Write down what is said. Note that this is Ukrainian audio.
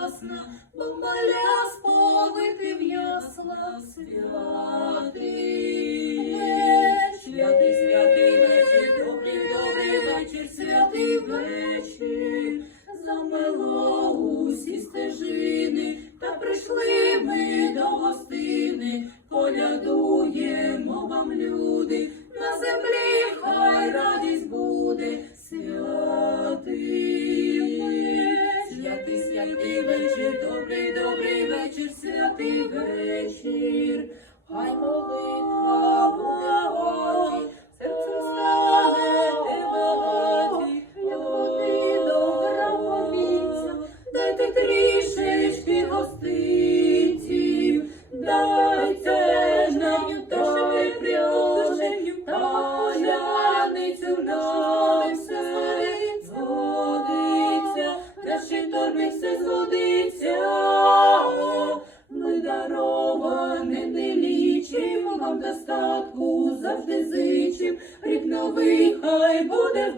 ясна, бомбаля сповити в ясла святий. Святий, святий вечір, добрий, добрий вечір, святий вечір. Замело усі стежини, та прийшли ми до гостини, полядуємо вам, люди, на землі вечір, добрий, добрий вечір, святий вечір. Хай молитва вам достатку завжди зичим, рік новий хай буде.